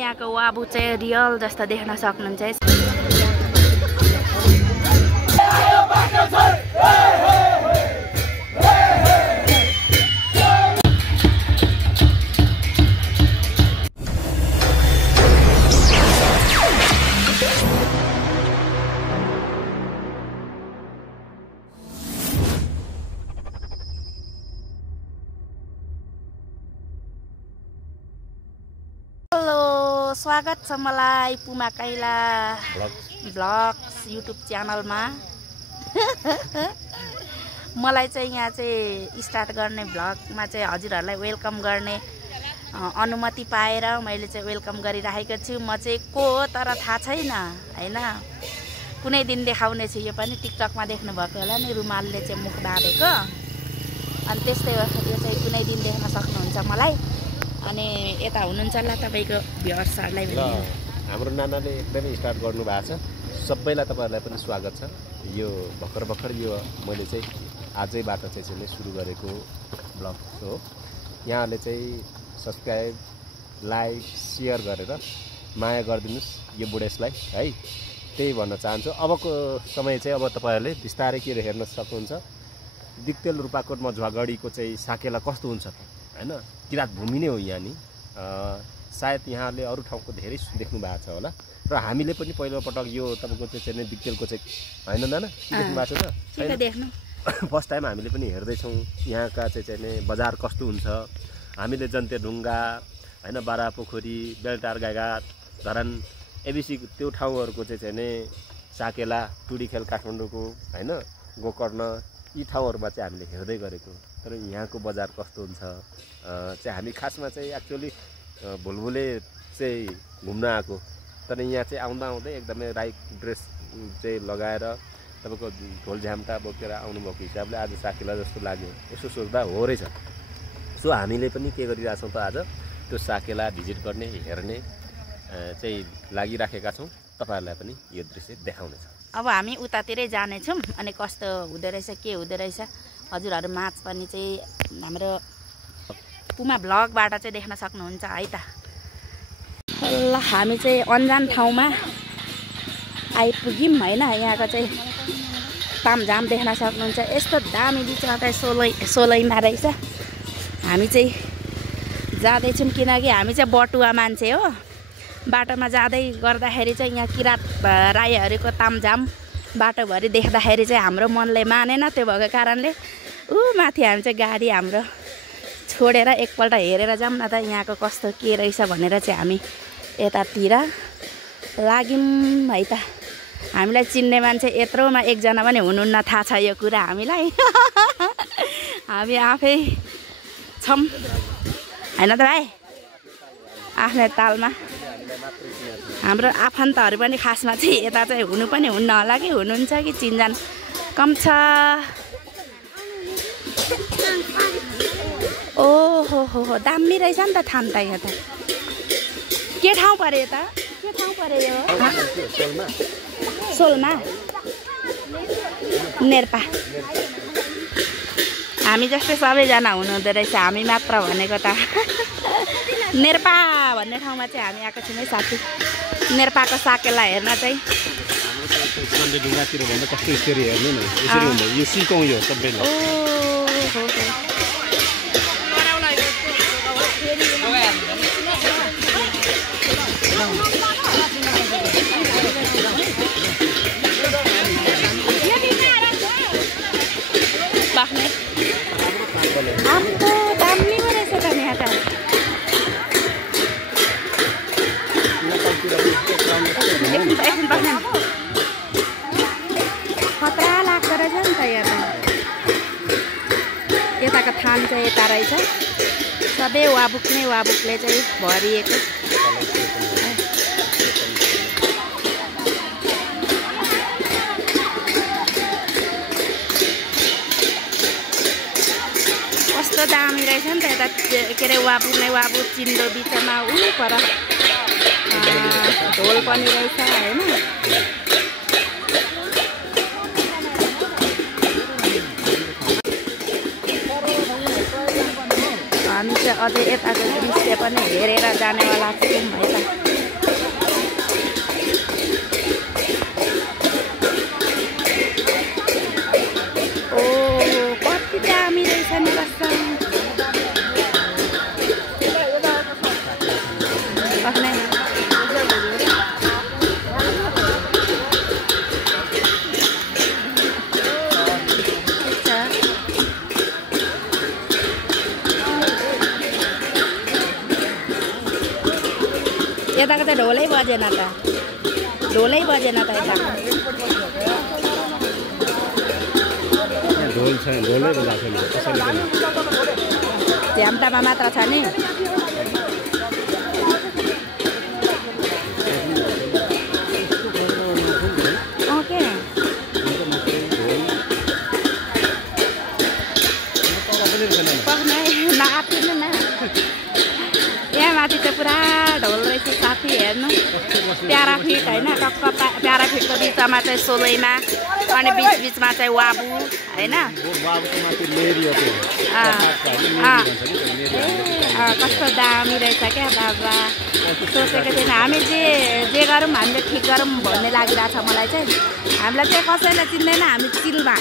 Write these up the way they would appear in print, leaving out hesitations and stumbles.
यहाँको वाबु चाहिँ रियल जस्तो देख्न सक्नुहुन्छ। स्वागत छ मलाई पुमा काइला भ्लग्स युट्युब च्यानलमा। मलाई चाहिँ यहाँ चाहिँ स्टार्ट गर्ने भ्लगमा चाहिँ हजुरहरूलाई वेलकम गर्ने अनुमति पाएर मैले चाहिँ वेलकम गरिराखेको छु। म चाहिँ को हो तर थाहा छैन हैन, कुनै दिन देखाउने छु। यो पनि टिकटकमा देख्नु भएको होला नि, रुमालले चाहिँ मुख बाँधेको। अनि त्यस्तै हो, यो चाहिँ कुनै दिन देख्न सक्नुहुन्छ मलाई। अनि यता हुनुहुन्छ ल तपाईको भ्युअर्सहरुलाई पनि हाम्रो नानाले एकदमै स्टार्ट गर्नु भएको छ। सबैलाई तपाईहरुलाई पनि स्वागत छ। यो भर्खर यो मैले चाहिँ आजैबाट चाहिँ सुरु गरेको ब्लग हो। यहाँले चाहिँ सब्स्क्राइब लाइक शेयर गरेर माया गरिदिनुस् यो बुढेसलाई है, त्यही भन्न चाहन्छु। अबको समय चाहिँ अब तपाईहरुले बिस्तारै के हेर्न सक्नुहुन्छ। दिक्तेल रूपाकोट मझुवागढीको चाहिँ साकेला कस्तो हुन्छ त हैन, किरात भूमि नै हो यहाँ नि। सायद यहाँले अरू ठाउँको धेरै देख्नु भएको छ होला, र हामीले पनि पहिलो पटक यो तपाईको चाहिँ दिक्तेलको चाहिँ हैन नाना देख्नु भएको छ त देख्नु। फर्स्ट टाइम हामीले पनि हेर्दै छौं यहाँका चाहिँ बजार कस्तो हुन्छ। हामीले जन्ते ढुङ्गा हैन, बारा पोखरी, बेलटार गाईघाट, धरान एबिसी त्यो ठाउँहरुको चाहिँ साकेला, टुडीखेल काठमाडौँको हैन, गोकर्ण यी ठाउँहरुमा चाहिँ हामीले हेर्दै गरेको। तर यहाँको बजार कस्तो हुन्छ चाहिँ हामी खासमा चाहिँ एक्चुअली भुलभुले चाहिँ घुम्न आएको। तर यहाँ चाहिँ आउँदै एकदमै राइट ड्रेस चाहिँ लगाएर तपाईको ढोल झ्याम्टा बोकेर आउनुभएको हिसाबले आज साकेला जस्तो लाग्यो। यसो सोच्दा हो रहेछ। सो हामीले पनि के गरिरहेछौँ त आज त्यो साकेला भिजिट गर्ने हेर्ने चाहिँ लागिराखेका छौँ। तपाईहरुलाई पनि यो दृश्य देखाउनेछ। अब हामी उतातिरै जानेछौँ अनि कस्तो हुँदो रहेछ के हुँदो रहेछ हजुरहरु माझ पनि चाहिँ हाम्रो पुमा भ्लगबाट चाहिँ देख्न सक्नुहुन्छ है त। ल हामी चाहिँ अनजान ठाउँमा आइपुग्यौँ हैन। यहाँको चाहिँ तामझाम देख्न सक्नुहुन्छ। यस्तो दामी बिचमा चाहिँ सोलैमा रहेछ। हामी चाहिँ जाँदैछौँ किनकि हामी चाहिँ बटुवा मान्छे हो। बाटोमा जाँदै गर्दाखेरि चाहिँ यहाँ किरात राईहरूको तामझाम बाटोभरि देख्दाखेरि चाहिँ हाम्रो मनले मानेन। त्यो भएको कारणले माथि हामी चाहिँ गाडी हाम्रो छोडेर एकपल्ट हेरेर जाऊँ न त यहाँको कस्तो के रहेछ भनेर चाहिँ हामी यतातिर लाग्यौँ है त। हामीलाई चिन्ने मान्छे यत्रोमा एकजना पनि हुनुहुन्न, थाहा छ यो कुरा हामीलाई। हामी आफै छौँ हैन त भाइ, आफ्नै तालमा। हाम्रो आफन्तहरू पनि खासमा चाहिँ यता चाहिँ हुनु पनि हुन्न होला कि हुनुहुन्छ कि चिन्जान कम छ। ओहो हो दामी रहेछ नि त ठाउँ त। यहाँ त के ठाउँ पर्यो त, के ठाउँ पर्यो यो? सोलमा नेर्पा। हामी जस्तै सबैजना हुनुहुँदो रहेछ, हामी मात्र भनेको त। नेर्पा भन्ने ठाउँमा चाहिँ हामी आएको छौँ है साथी। नेर्पाको साकेला हेर्न चाहिँ। सन्डे ढुङ्गातिर भन्दा कस्तो स्टोरी हेर्नु न, यसरी हुन्छ यो सिकौँ यो सबैले। ओहो बाख्ने आम्बो दामी पो रहेछ त यहाँ त। खतरा लाग्दो रहेछ नि त यहाँ त। यताको थान चाहिँ यता रहेछ, सबै वाबुकले चाहिँ भरिएको। कस्तो दामी रहेछ नि त यता के अरे वाबु चिन्डो बिचमा पर ढोल पनि रहेछ हैन। हामी चाहिँ अझै यताको दृश्य पनि हेरेर जानेवाला छौँ है त। पक्ने यताको त ढोलै बजेन त ढोलै बजेन त यता ढोल छैन ढोलै बजाएको छैन कसैले पनि झ्याम्टामा मात्र छ नि ओके पक्ने नआत्तिनु न यहाँ माथि त पुरा ढोल रहेछ साथी हेर्नु प्याराफिट होइन टक्क प्याराफिटको बिचमा चाहिँ सोलैमा अनि बिचमा चाहिँ वाबु होइन कस्तो दामी रहेछ क्या बाबा सोचेको थिएन हामी जे गरौँ हामीले ठिक गरौँ भन्ने लागिरहेछ मलाई चाहिँ हामीलाई चाहिँ कसैले चिन्दैन हामी चिलमा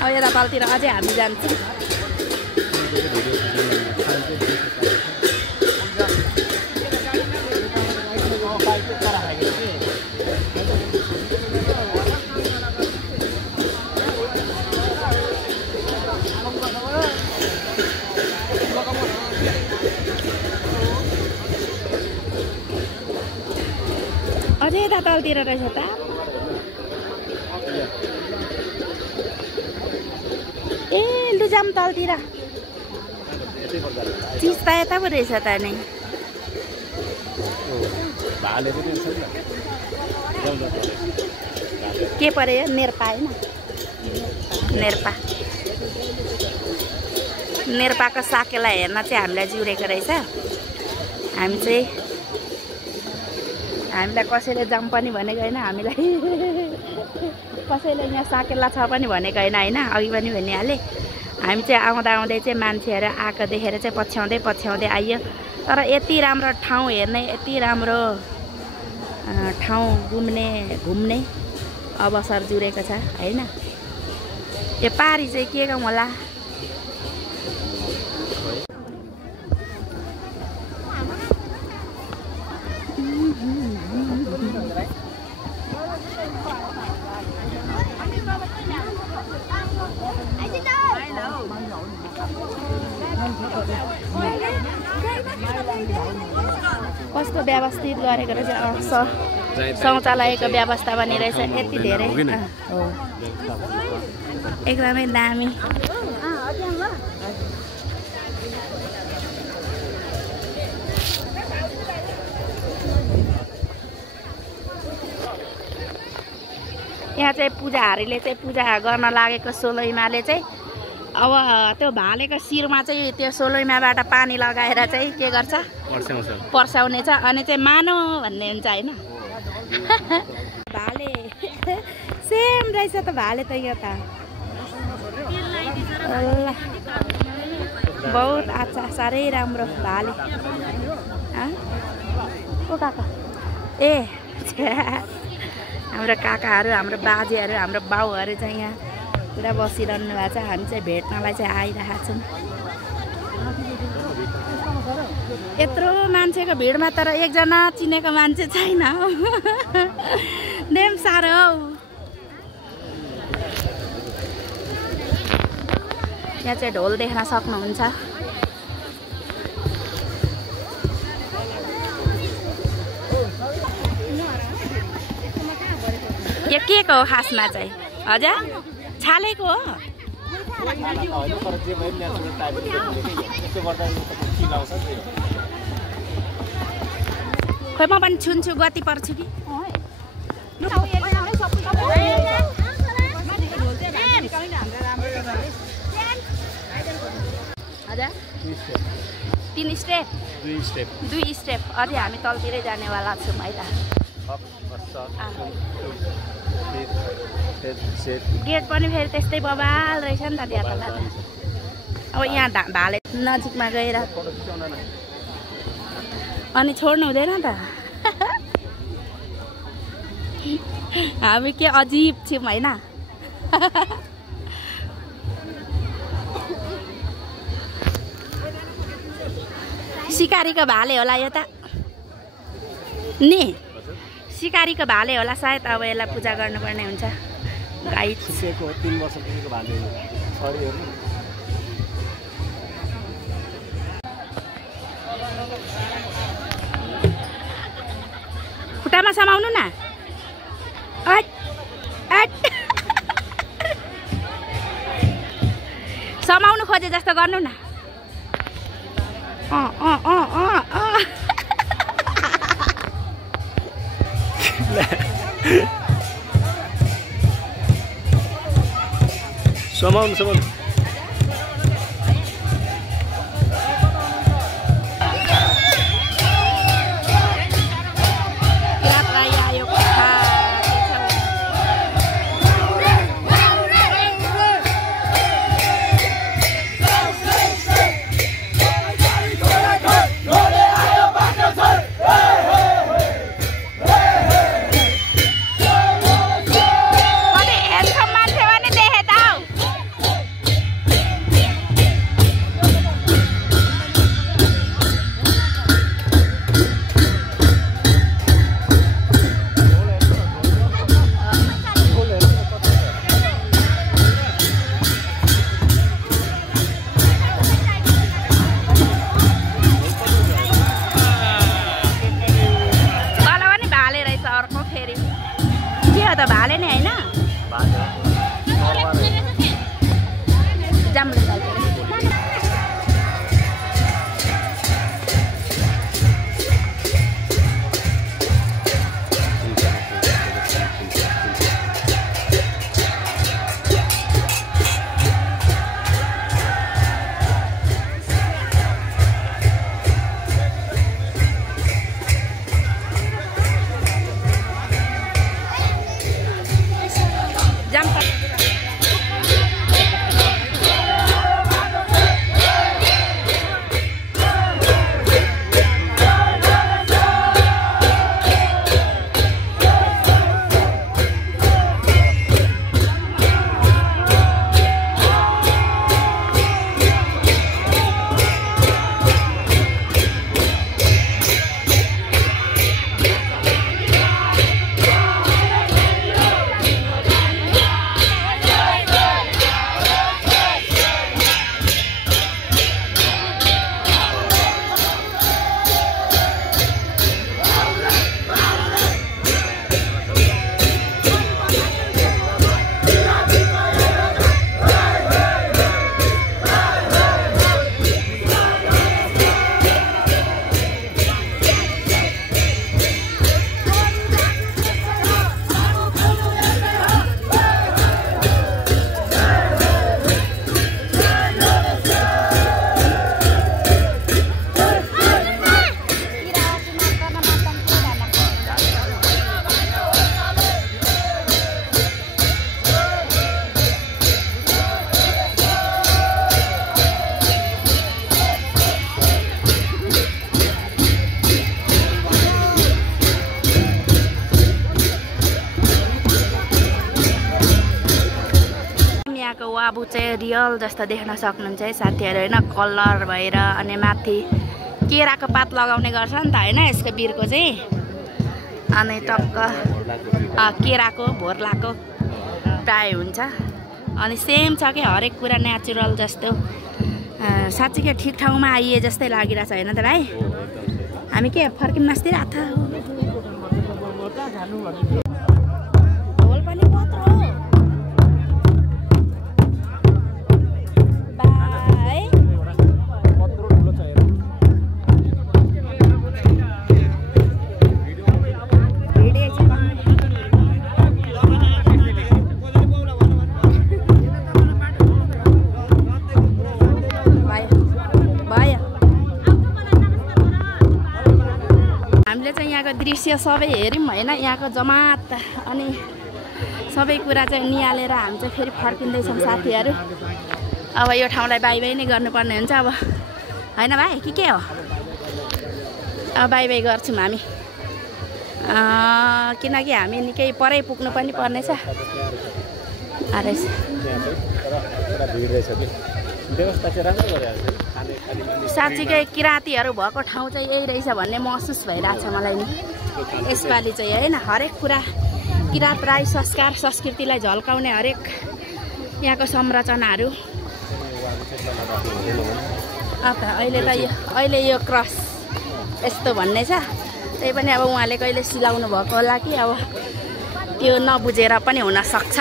अब यता तलतिर अझै हामी जान्छौँ अझै यता तलतिर रहेछ त ए लुजाम तलतिर चिज त यता पो रहेछ त नि के पर्यो नेर्पा होइन नेर्पाको साकेला हेर्न चाहिँ हामीलाई जुरेको रहेछ हामीलाई कसैले जाम पनि भनेको होइन हामीलाई कसैले यहाँ साकेला छ पनि भनेको होइन होइन अघि पनि भनिहालेँ हामी चाहिँ आउँदा आउँदै चाहिँ मान्छेहरू आएको देखेर चाहिँ पछ्याउँदै आइयो तर यति राम्रो ठाउँ हेर्ने यति राम्रो ठाउँ घुम्ने अवसर जुरेको छ होइन यो पारी चाहिँ के गाउँ होला कस्तो व्यवस्थित गरेको रहेछ शौचालयको व्यवस्था पनि रहेछ यति धेरै हो एकदमै दामी यहाँ चाहिँ पूजाहरूले चाहिँ पूजा गर्न लागेको सोलैमाले चाहिँ अब त्यो भालेको शिरमा चाहिँ त्यो सोलैमाबाट पानी लगाएर चाहिँ के गर्छ पर्साउने छ अनि चाहिँ मानो भन्ने हुन्छ होइन भाले सेम रहेछ त भाले त यो त बहुत अच्छा साह्रै राम्रो भाले ओ काका ए हाम्रो काकाहरू हाम्रो बाजेहरू हाम्रो बाउहरू चाहिँ यहाँ पुरा बसिरहनु भएको छ हामी चाहिँ भेट्नलाई चाहिँ आइरहेको छौँ यत्रो मान्छेको भिडमा तर एकजना चिनेको मान्छे छैन देम साह्रो हौ यहाँ चाहिँ ढोल देख्न सक्नुहुन्छ यो के को हो खासमा चाहिँ हजुर छालेको हो खोइ म पनि छुन्छु गति पर्छु कि हजुर 3 स्टेप 2 स्टेप अझै हामी तलतिरै जानेवाला छौँ है त गेट पनि फेरि त्यस्तै बबाल रहेछ नि त त्यहाँ त अब यहाँ भाले नजिकमा गएर अनि छोड्नु हुँदैन त हामी के अजिब छौँ होइन सिकारीको भाले होला यो त नि सिकारीको भाले होला सायद अब यसलाई पूजा गर्नुपर्ने हुन्छ गाई 3 वर्षदेखिको भाले छरीहरु खुट्टामा समाउनु न समाउनु खोजे जस्तो गर्नु न समाउनु भाले नै हैन जाम्ले वाबु चाहिँ रियल जस्तो देख्न सक्नुहुन्छ है साथीहरु हैन कलर भएर अनि माथि केराको पात लगाउने गर्छ नि त हैन यसको बिरको चाहिँ अनि टक्क केराको भोर्लाको प्राय हुन्छ अनि सेम छ के हरेक कुरा नेचुरल जस्तो साच्चै ठीक ठाउँमा आइए जस्तै लागिरहेछ हैन त भाइ हामी के फर्किन नास्तिर आथा दृश्य सबै हेर्यौं हैन यहाँको जमात अनि सबै कुरा चाहिँ निहालेर हामी चाहिँ फेरि फर्किँदै छौं साथीहरु अब यो ठाउँलाई बाइ बाइ नै गर्नुपर्ने हुन्छ अब हैन भाइ के हो अब बाइ बाइ गर्छौं हामी किनकि हामी निकै परै पुग्नु पनि पर्ने छ अरे साँच्चीकै किराँतीहरू भएको ठाउँ चाहिँ यही रहेछ भन्ने महसुस भइरहेछ मलाई नि यसपालि चाहिँ होइन। हरेक कुरा किराँत राई संस्कार संस्कृतिलाई झल्काउने हरेक यहाँको संरचनाहरू। अहिले यो क्रस यस्तो भन्ने छ, त्यही पनि अब उहाँले कहिले सिलाउनु भएको होला कि अब त्यो नबुझेर पनि हुनसक्छ।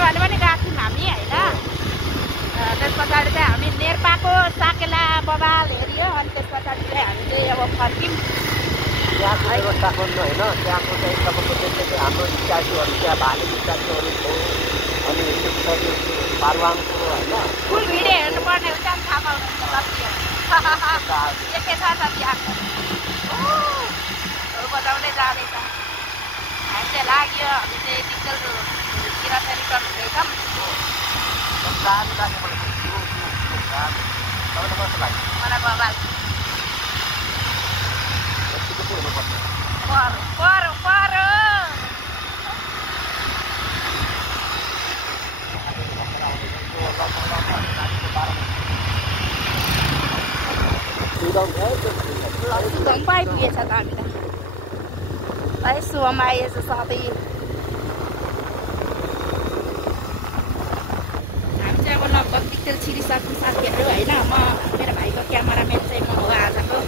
भने पनि गएको थियौँ हामी होइन। त्यस पछाडि चाहिँ हामी नेर्पाको साकेला बबाल हेऱ्यो अनि त्यस पछाडि चाहिँ हामी चाहिँ अब फर्क्यौँ। त्यहाँको व्यवस्थापन होइन, त्यहाँको चाहिँ तपाईँको त्यसले चाहिँ हाम्रो स्ट्याचुहरू त्यहाँ भाले स्ट्याचुहरू थियो अनि पारुवाङको होइन फुल भिडियो हेर्नुपर्ने हुन्छ नि थाहा पाउनुहुन्छ के छ त त्यहाँको बजाउँदै जाँदैछ। हामी चाहिँ लाग्यो हामी चाहिँ डिजिटल किरासरी गर्नुहुँदैछौँ। मलाई बबाल परो परो सुदङ पाइपुगेछ त हामी त। सुमा आएछ साथै हामी चाहिँ अब लगभग डिटेल छिरिसक्नु साथीहरू होइन। म मेरो भाइको क्यामेराम्यान चाहिँ म हो आजको।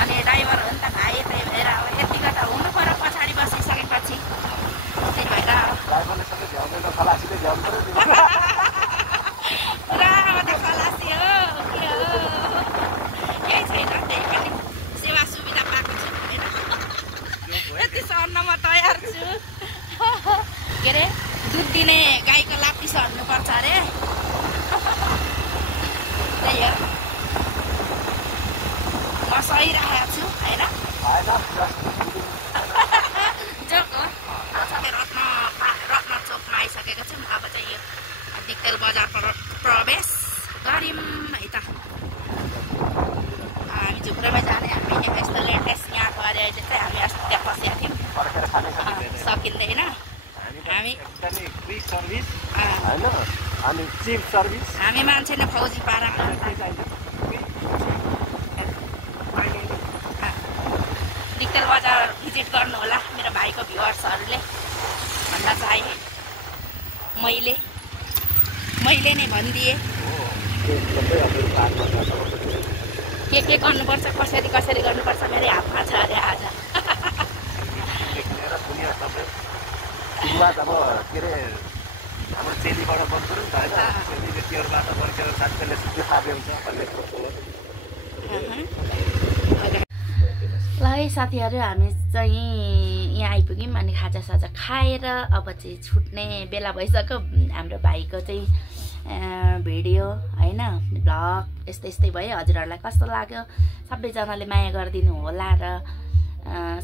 अनि ड्राइभर हो नि त भाइ, त्यही भएर अब यतिको त हुनु पर्यो पछाडि बसिसकेपछि। त्यही भएर पुरा मात्रै खलासी हो के हो केही छैन। त्यही पनि सेवा सुविधा पाएको छु होइन। यति सर्न म तयार छु। के अरे दुध दिने गाईको लाप्टी सर्नुपर्छ अरे। त्यही हो म सहिरहेको छु होइन। जोक हो। रत्न चोकमा आइसकेको छौँ। अब चाहिँ यो डिक्टेल बजार प्रवेश गऱ्यौँ है त। हामी झुक्रोमै जाने। हामी यस्तो लेटेस्ट यहाँको अरे अहिले चाहिँ हामी अस्ति त्यहाँ फसेका थियौँ, सकिँदैन। हामी क्विक सर्भिस होइन अनि चिप सर्भिस। हामी मान्छे नै फौजी पारा डिक्टेल बजार भिजिट गर्नु होला मेरो भाइको भ्युवर्सहरूले भन्न चाहे। मैले नै भनिदिएँ के गर्नुपर्छ, कसरी गर्नुपर्छ मेरो हातमा छ अरे आज। अब के अरे हाम्रो चेलीबाट बस्नु नि त होइन, चेलीले तिहारबाट बर्खेर साथीले सुत्ने खाँदै हुन्छ भन्ने ल है साथीहरू, हामी चाहिँ यहाँ आइपुग्यौँ। अनि खाजासाजा खाएर अब चाहिँ छुट्ने बेला भइसक्यो। हाम्रो भाइको चाहिँ भिडियो होइन भ्लग यस्तै भयो। हजुरहरूलाई कस्तो लाग्यो सबैजनाले माया गरिदिनु होला र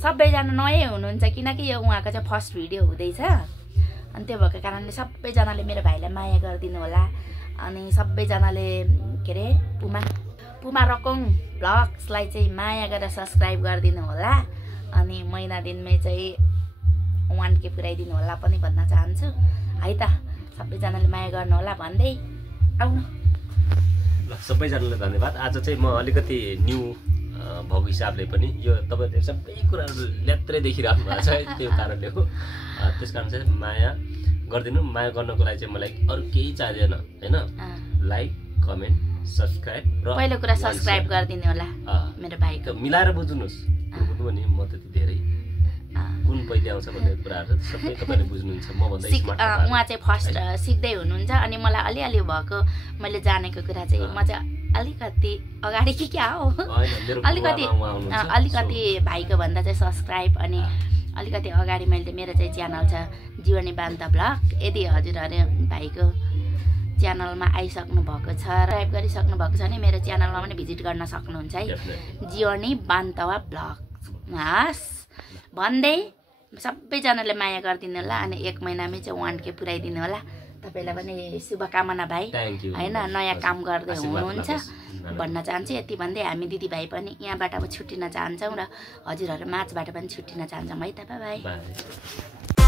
सबैजना नयाँ हुनुहुन्छ किनकि यो उहाँको चाहिँ फर्स्ट भिडियो हुँदैछ। अनि त्यो भएको कारणले सबैजनाले मेरो भाइलाई माया गरिदिनु होला। अनि सबैजनाले के अरे पुमा रकङ भ्लग्सलाई चाहिँ माया गरेर सब्सक्राइब गरिदिनु होला। अनि महिना दिनमै चाहिँ 1K पुऱ्याइदिनु होला पनि भन्न चाहन्छु है त। सबैजनाले माया गर्नु होला भन्दै आउनु। ल सबैजनालाई धन्यवाद। आज चाहिँ म अलिकति न्यू भएको हिसाबले पनि यो तपाईँहरूले सबै कुराहरू ल्यात्रै देखिराख्नु भएको छ है, त्यो कारणले हो। त्यस कारण चाहिँ माया गरिदिनु। माया गर्नको लागि चाहिँ मलाई अरू केही चाहिँदैन होइन। लाइक कमेन्ट सब्सक्राइब र पहिलो कुरा सब्सक्राइब गरिदिनु होला मेरो भाइको। मिलाएर बुझ्नुहोस् बुझ्नु भने म त्यति धेरै कुन पहिले आउँछ भन्ने कुराहरू सबै तपाईँले बुझ्नुहुन्छ। म भन्दा उहाँ चाहिँ फर्स्ट सिक्दै हुनुहुन्छ। अनि मलाई अलिअलि भएको मैले जानेको कुरा चाहिँ म चाहिँ अलिकति अगाडि कि क्या हो अलिकति भाइको भन्दा चाहिँ सब्सक्राइब अनि अलिकति अगाडि मैले मेरो चाहिँ च्यानल छ जीवनी बान्ता भ्लग। यदि हजुरहरू भाइको च्यानलमा आइसक्नु भएको छ, सब्सक्राइब गरिसक्नु भएको छ भने मेरो च्यानलमा पनि भिजिट गर्न सक्नुहुन्छ है, जीवनी बान्तवा भ्लग। हस् भन्दै सबैजनाले माया गरिदिनु होला। अनि 1 महिनामै चाहिँ 1K पुऱ्याइदिनु होला। तपाईँलाई पनि शुभकामना भाइ होइन, नयाँ काम गर्दै हुनुहुन्छ भन्न चाहन्छु। यति भन्दै हामी दिदीभाइ पनि यहाँबाट अब छुट्टिन चाहन्छौँ र हजुरहरू माझबाट पनि छुट्टिन चाहन्छौँ है त। By by.